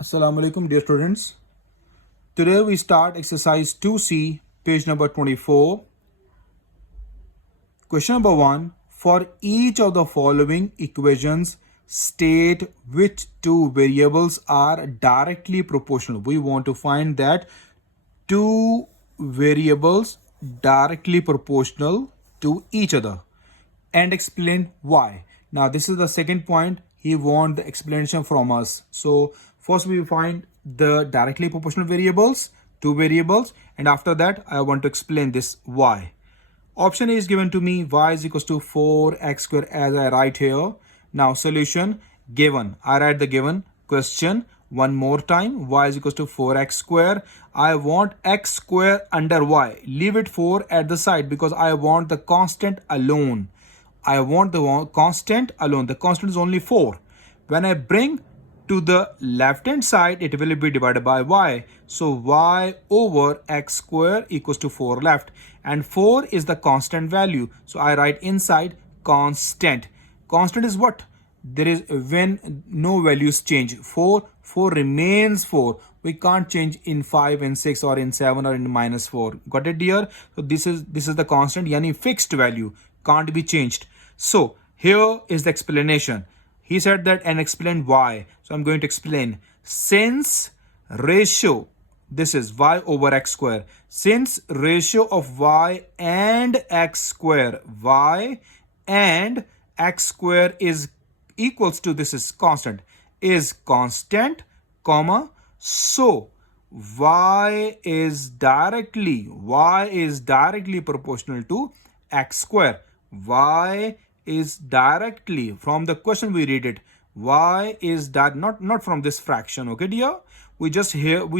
Assalamu alaikum, dear students. Today we start exercise 2C, page number 24. Question number 1. For each of the following equations, state which two variables are directly proportional. We want to find that two variables directly proportional to each other and explain why. Now this is the second point. He wants the explanation from us. So first we find the directly proportional variables, two variables, and after that I want to explain this why. Option A is given to me, y is equals to 4x square as I write here. Now solution given. I write the given question one more time. Y is equals to 4x square. I want x square under y. Leave it 4 at the side because I want the constant alone. I want the constant alone. The constant is only 4. When I bring to the left hand side, it will be divided by y. So y over x square equals to 4 left. And 4 is the constant value. So I write inside constant. Constant is what? There is when no values change. 4 remains 4. We can't change in 5 and 6 or in 7 or in -4. Got it, dear? So this is the constant, yani fixed value. Can't be changed. So here is the explanation. He said that and explained why. So I'm going to explain. Since ratio, this is y over x square. Since ratio of y and x square is equals to, this is constant, comma, so y is directly proportional to x square. Y is directly, from the question we read it, y is that not from this fraction. Okay, dear? We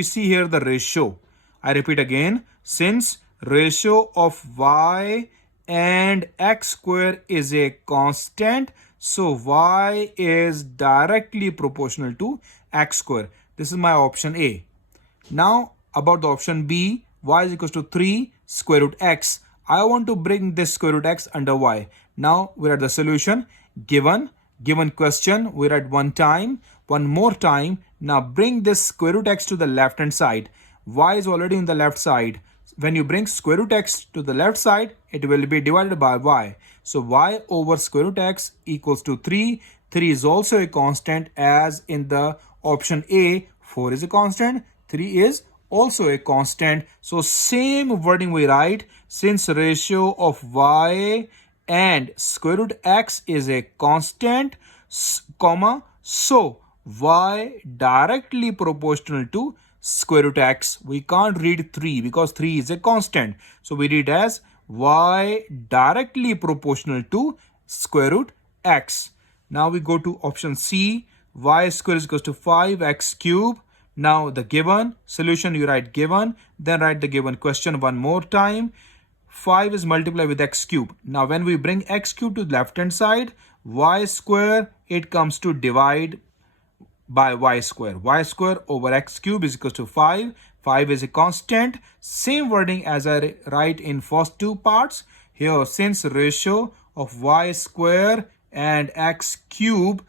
see here the ratio. I repeat again. Since ratio of y and x square is a constant, so y is directly proportional to x square. This is my option A. Now about the option B, y is equals to 3 square root x. I want to bring this square root x under y. Now we write the solution. Given question, we write one more time. Now bring this square root x to the left hand side. Y is already in the left side. When you bring square root x to the left side, it will be divided by y. So y over square root x equals to 3. 3 is also a constant as in the option A. 4 is a constant. 3 is also a constant. So same wording we write. Since ratio of y and square root x is a constant, comma, so y directly proportional to square root x. We can't read 3 because 3 is a constant. So we read as y directly proportional to square root x. Now we go to option C. Y square is equals to 5x cube. Now the given solution, you write given, then write the given question one more time. 5 is multiplied with x cube. Now when we bring x cube to the left hand side, y square, it comes to divide by y square. Y square over x cube is equal to 5. 5 is a constant. Same wording as I write in first two parts. Here, since ratio of y square and x cube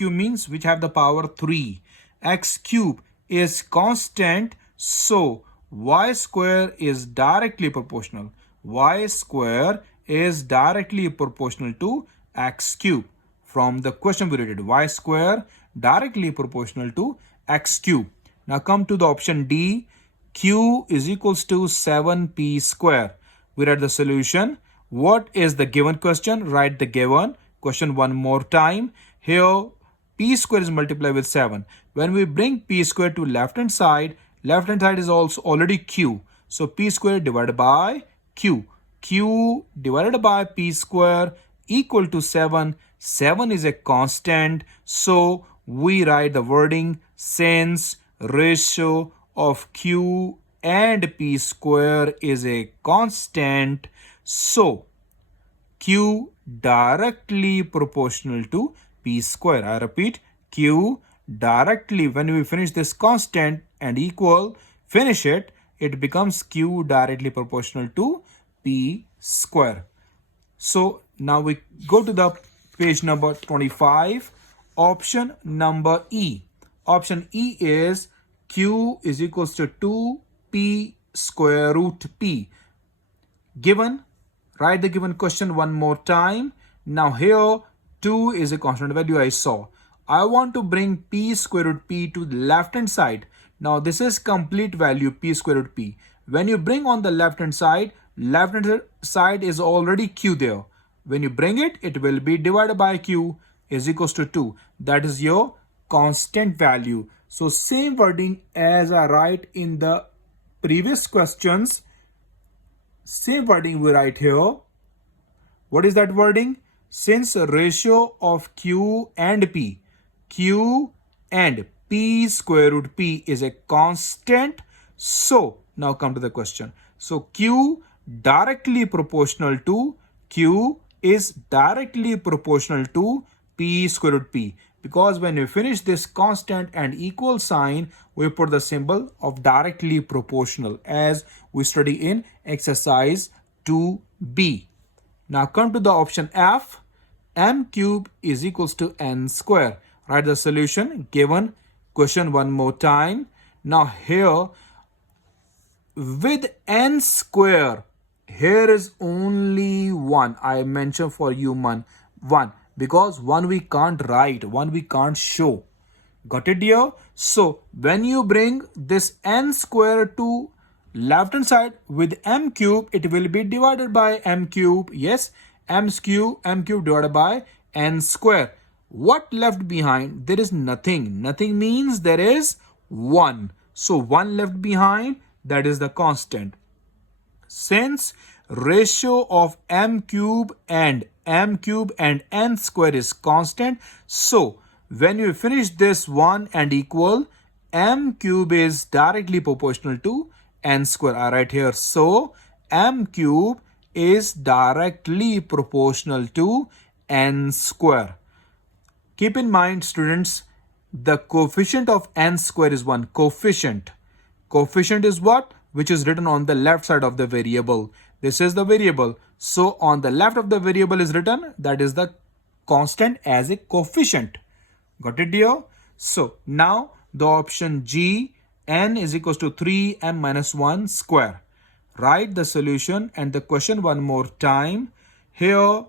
means which have the power 3. X cube is constant, so y square is directly proportional. Y square is directly proportional to x cube. From the question we read it, y square directly proportional to x cube. Now come to the option D. Q is equals to 7p square. We read the solution. What is the given question? Write the given question one more time. Here p square is multiplied with 7. When we bring p square to left hand side is also already q. So p square divided by q. Q divided by p square equal to 7. 7 is a constant. So we write the wording, since ratio of q and p square is a constant, so q directly proportional to p square. I repeat, q directly, when we finish this constant and equal, finish it, it becomes q directly proportional to p square. So now we go to the page number 25, option number E. Option E is Q is equals to 2P square root P. Given, write the given question one more time. Now here 2 is a constant value I saw. I want to bring P square root P to the left hand side. Now this is complete value P square root P. When you bring on the left hand side is already Q there. When you bring it, it will be divided by Q is equals to 2. That is your constant value. So same wording as I write in the previous questions. Same wording we write here. What is that wording? Since ratio of Q and P square root P is a constant, so now come to the question. So Q is directly proportional to P square root P. Because when we finish this constant and equal sign, we put the symbol of directly proportional as we study in exercise 2B. Now come to the option F. M cube is equals to n square. Write the solution given question one more time. Now here with n square, here is only 1. I mentioned for you 1 because 1 we can't write, 1 we can't show. Got it, dear? So when you bring this n square to left hand side with m cube, it will be divided by m cube. Yes, m cube divided by n square. What left behind? There is nothing. Nothing means there is 1. So 1 left behind, that is the constant. Since ratio of m cube and n square is constant, so when you finish this 1 and equal, m cube is directly proportional to n square. I write here, so m cube is directly proportional to n square. Keep in mind, students, the coefficient of n square is 1. Coefficient is what? Which is written on the left side of the variable. This is the variable. So on the left of the variable is written, that is the constant as a coefficient. Got it, dear? So now the option G, n is equals to 3m minus 1 square. Write the solution and the question one more time. Here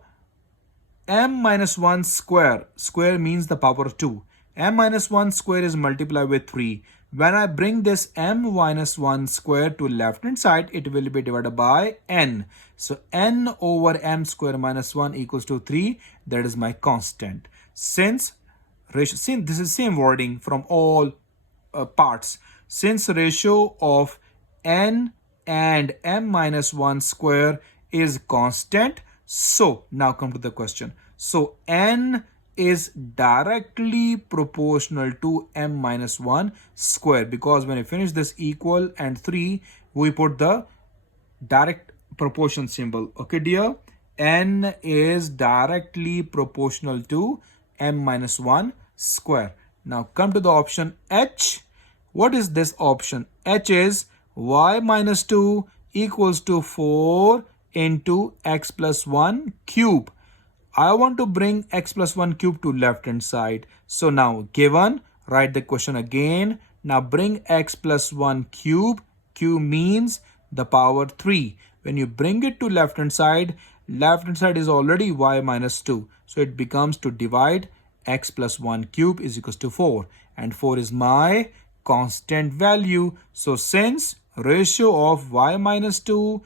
m minus 1 square means the power of 2. M minus 1 square is multiplied with 3. When I bring this m minus 1 square to left hand side, it will be divided by n. So n over m square minus 1 equals to 3. That is my constant. Since this is same wording from all parts. Since ratio of n and m minus 1 square is constant, so now come to the question. So n is directly proportional to m minus 1 square, because when I finish this equal and 3, we put the direct proportion symbol. Okay, dear? N is directly proportional to m minus 1 square. Now come to the option H. What is this option? H is y minus 2 equals to 4 into x plus 1 cube. I want to bring x plus 1 cube to left hand side. So now given, write the question again. Now bring x plus 1 cube. Q means the power 3. When you bring it to left hand side is already y minus 2. So it becomes to divide x plus 1 cube is equals to 4. And 4 is my constant value. So since ratio of y minus 2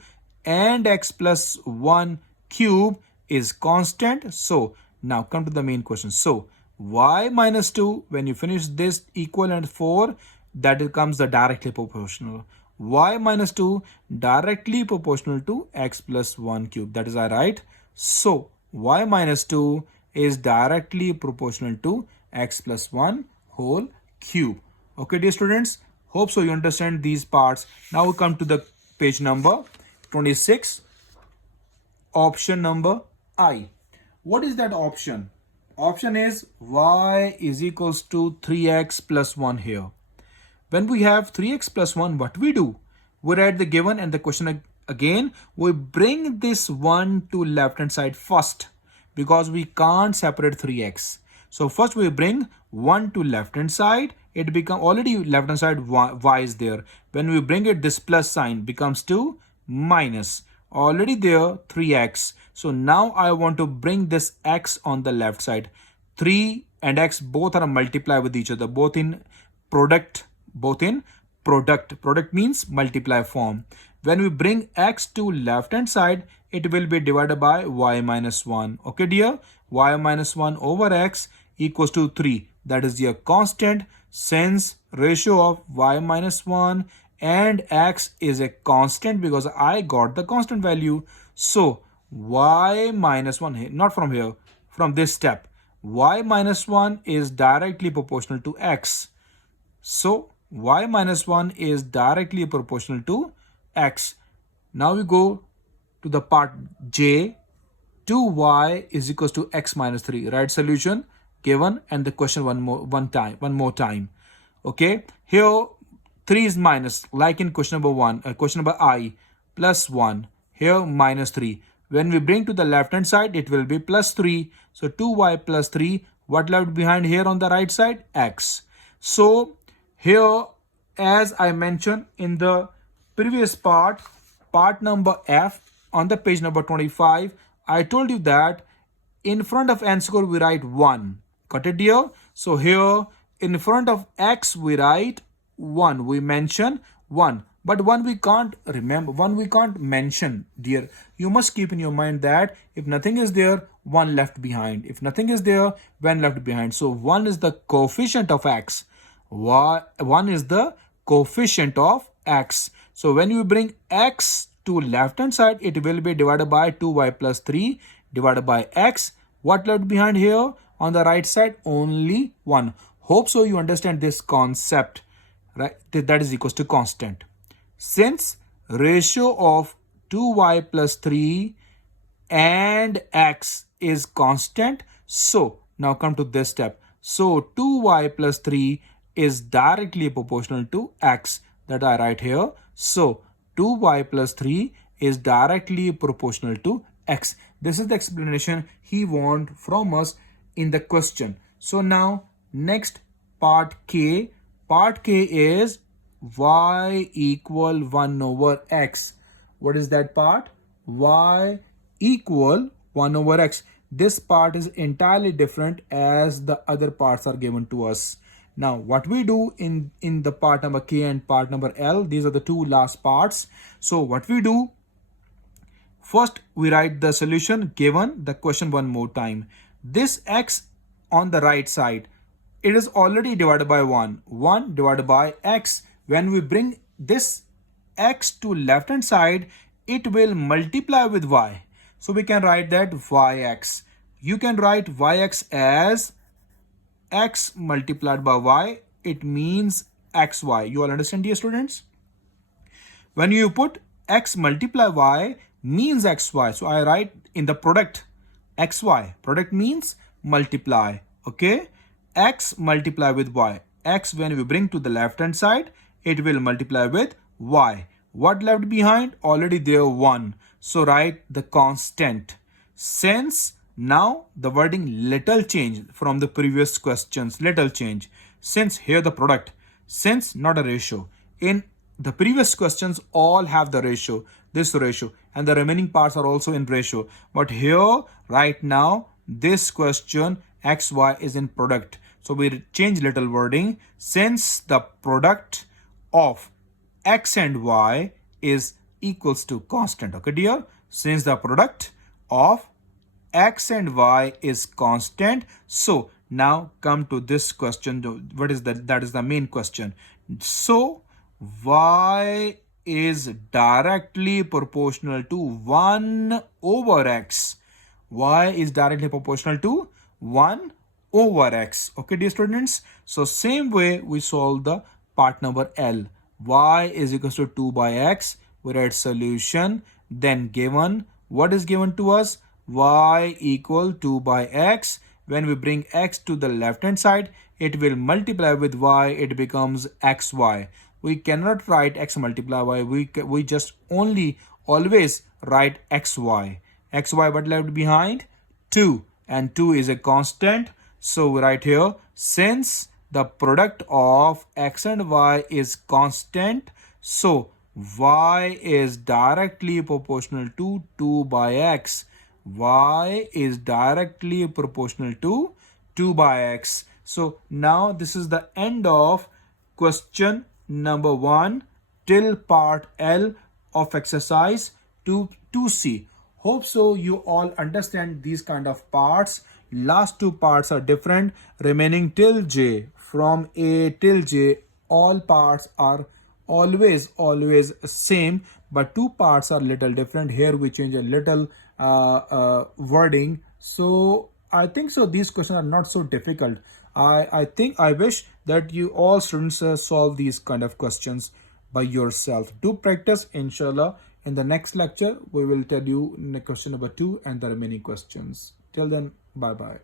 and x plus 1 cube is constant, so now come to the main question. So y minus 2, when you finish this equal and 4, that becomes the directly proportional. Y minus 2 directly proportional to x plus 1 cube. That is I write. So y minus 2 is directly proportional to x plus 1 whole cube. Okay, dear students, hope so you understand these parts. Now we come to the page number 26, option number I. What is that option? Option is y is equals to 3x plus 1 here. When we have 3x plus 1, what we do? We write the given and the question again. We bring this 1 to left hand side first, because we can't separate 3x. So first we bring 1 to left hand side, it become already left hand side y is there. When we bring it, this plus sign becomes 2 minus. Already there 3x. So now I want to bring this x on the left side. 3 and x both are multiply with each other, both in product, product means multiply form. When we bring x to left hand side, it will be divided by y minus 1. Okay dear, y minus 1 over x equals to 3. That is your constant. Since ratio of y minus 1 and x is a constant, because I got the constant value, so y minus 1, not from here, from this step, y minus 1 is directly proportional to x. So y minus 1 is directly proportional to x. Now we go to the part J. 2y is equals to x minus 3. Right solution given, and the question one more time. Okay, here 3 is minus, like in question number 1, question number I, plus 1. Here minus 3. When we bring to the left hand side, it will be plus 3. So 2y plus 3. What left behind here on the right side? X. So here, as I mentioned in the previous part number F on the page number 25, I told you that in front of n square we write 1. Got it dear? So here in front of x we write 1. We mention 1. But 1 we can't remember, 1 we can't mention dear. You must keep in your mind that if nothing is there, 1 left behind. If nothing is there, 1 left behind. So 1 is the coefficient of x. 1 is the coefficient of x. So when you bring x to left hand side, it will be divided by 2y plus 3 divided by x. What left behind here on the right side? Only 1. Hope so you understand this concept, right? That is equals to constant. Since ratio of 2y plus 3 and x is constant, so now come to this step. So 2y plus 3 is directly proportional to x, that I write here. So 2y plus 3 is directly proportional to x. This is the explanation he want from us in the question. So now next part K. Part K is y equal 1 over x. What is that part? Y equal 1 over x. This part is entirely different as the other parts are given to us. Now what we do in the part number K and part number L, these are the two last parts. So what we do, first we write the solution given the question one more time. This x on the right side, it is already divided by 1. 1 divided by x. When we bring this x to left hand side, it will multiply with y. So we can write that yx. You can write yx as x multiplied by y. It means xy. You all understand, dear students? When you put x multiply y means xy. So I write in the product xy. Product means multiply. Okay? X multiply with y. X when we bring to the left hand side, it will multiply with y. What left behind? Already there 1. So write the constant. Since now the wording little change from the previous questions, little change. Since here the product, since not a ratio. In the previous questions all have the ratio, this ratio, and the remaining parts are also in ratio. But here right now this question xy is in product. So we change little wording. Since the product of x and y is equals to constant. Okay dear? Since the product of x and y is constant. So now come to this question. What is that? That is the main question. So y is directly proportional to 1 over x. Y is directly proportional to 1 over x. Okay dear students? So same way we solve the part number L. Y is equals to 2 by x. We write solution. Then given. What is given to us? Y equal 2 by x. When we bring x to the left hand side, it will multiply with y. It becomes xy. We cannot write x multiply y. We just only always write xy. Xy what left behind? 2. And 2 is a constant. So we write here, since the product of x and y is constant, so y is directly proportional to 2 by x. Y is directly proportional to 2 by x. So now this is the end of question number 1 till part L of exercise 2C. Hope so you all understand these kind of parts. Last two parts are different. Remaining till J, from A till J, all parts are always same, but two parts are little different. Here we change a little wording. So I think so these questions are not so difficult. I wish that you all students solve these kind of questions by yourself. Do practice, inshallah. In the next lecture we will tell you question number 2 and the remaining questions. Till then, bye bye.